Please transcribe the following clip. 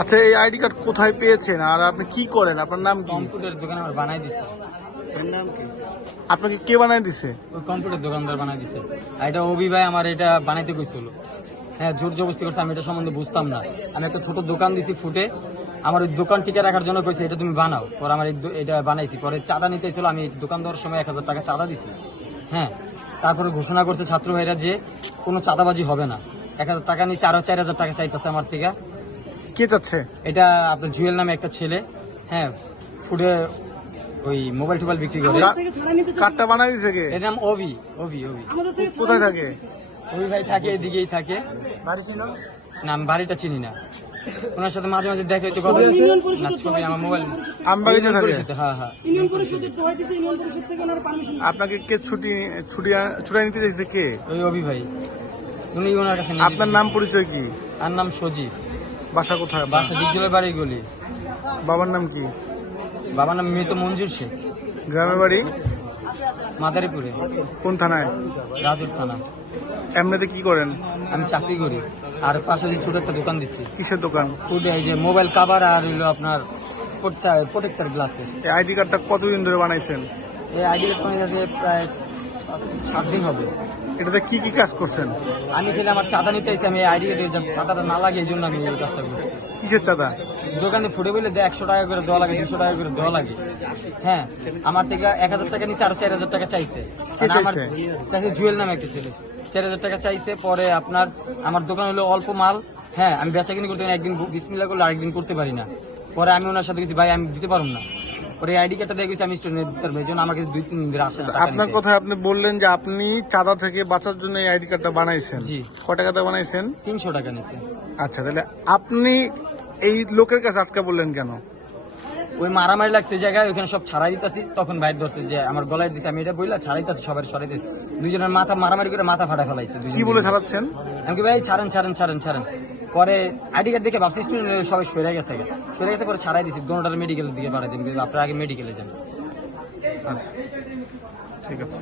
আচ্ছা, এই ID card কোথায় পেয়েছেন আর আপনি কি করেন? আপনার নাম কি? কম্পিউটার দোকান আমার বানাই দিছে। এর নাম কি? আপনাকে কে বানায় দিছে? ওই কম্পিউটার দোকানদার বানাই দিছে। আর এটা অভি ভাই আমার এটা বানাইতে কইছিল। হ্যাঁ, জোর জবরদস্তি করছে, আমি এটা সম্বন্ধে বুঝতাম না। আমি একটা ছোট দোকান দিছি ফুটে, আমার ওই দোকান টিকে রাখার জন্য কইছে এটা তুমি বানাও। পরে আমার এটা বানাইছি। পরে চাঁদা নিতে ছিল, আমি দোকান দেওয়ার সময় 1000 টাকা চাঁদা দিছি। হ্যাঁ, তারপরে ঘোষণা করছে ছাত্র ভাইরা যে কোনো চাঁদাবাজি হবে না। 1000 টাকা নিচ্ছে, আরো 4000 টাকা চাইতেছে আমার থেকে। কে চাচ্ছে? এটা আপনার জুয়েল নামে একটা ছেলে। হ্যাঁ, ফুডে ওই মোবাইল টোবাইল বিক্রি করে। কার্ডটা বানায় দিছে কে? এর নাম অভি। অভি কোথায় থাকে? অভি ভাই থাকে এদিকেই থাকে। বাড়ি ছিল না, আমি বাড়িটা চিনি না। ওনার সাথে মাঝে মাঝে দেখা হইতে কথা না, ছবি আমার মোবাইল। আমবাড়িতে থাকে? হ্যাঁ হ্যাঁ। আপনাকে কে ছুটিয়ে নিতে চাইছে কে? ওই অভি ভাই, উনি ওনার কাছে আপনার নাম পরিচয় কি? আর নাম সজীব। বাসা কোথায়? বাসা ডিগজলের বাড়ির গলি। বাবার নাম কি? বাবার নাম মৃত মঞ্জুর শেখ। গ্রামের বাড়ি মাদারীপুরে। কোন থানায়? রাজুর থানা। এমনিতে কি করেন? আমি চাকরি করি, আর পাশে দিয়ে ছোট একটা দোকান দিচ্ছি। কিসের দোকান? ফুডে, এই যে মোবাইল কাভার আর হইলো আপনার প্রোটেক্টর গ্লাসের। এই আইডি কার্ডটা কতদিন ধরে বানাইছেন? এই আইডি কার্ড হয়ে গেছে প্রায় 7 দিন হবে। এটাতে কি কি কাজ করছেন? আমি খেলে আমার চাঁদা নিতে এসে আমি আইডি কার্ডে চাঁদাটা না লাগে এই জন্য আমি এই কাজটা করছি। কিসের চাঁদা? দোকানে ফুটে বলে 100 টাকা করে দেওয়া লাগে, 200 টাকা করে দেওয়া লাগে। হ্যাঁ, আমার থেকে 1000 টাকা নিচে, আরো 4000 টাকা চাইছে। কে আমার চাইছে? কাছে জুয়েল নামে একটা ছেলে 4000 টাকা চাইছে। পরে আপনার আমার দোকান হলো অল্প মাল। হ্যাঁ, আমি বেচাকিনি করতে একদিন বিসমিল্লাহ করলে আরেকদিন করতে পারি না। পরে আমি ওনার সাথে গেছি, ভাই আমি দিতে পারবো না। পরে আইডি কার্ডটা দিয়ে গেছি আমি স্টুডেন্ট দিতে পারবো, এই জন্য আমার কাছে 2-3 দিন ধরে আসে না টাকা আপনার নিতে। কথায় আপনি বললেন যে আপনি চাঁদা থেকে বাঁচার জন্য এই আইডি কার্ডটা বানাইছেন। জি। কয় টাকাতে বানাইছেন? 300 টাকা নিচ্ছে। আচ্ছা, তাহলে আপনি এই লোকের কাছে আটকা বললেন কেন? ওই মারামারি লাগছে ওই জায়গায়, ওইখানে সব ছাড়াই দিতেছি। তখন বাইর ধরছে যে আমার গলায় দিচ্ছে, আমি এটা বইলা ছাড়াইতেছি, সবাই সরাই দিচ্ছি। দুজনের মাথা মারামারি করে মাথা ফাটা ফেলাইছে। কি বলে ছাড়াচ্ছেন? আমি কি ভাই ছাড়েন ছাড়েন ছাড়েন ছাড়েন। পরে আইডি কার্ড দেখে ভাবছি স্টুডেন্ট সবাই সরে গেছে। পরে ছাড়াই দিছি, দোনোটার মেডিকেলের দিকে পাঠাই দিন, আপনার আগে মেডিকেলে যান। আচ্ছা, ঠিক আছে।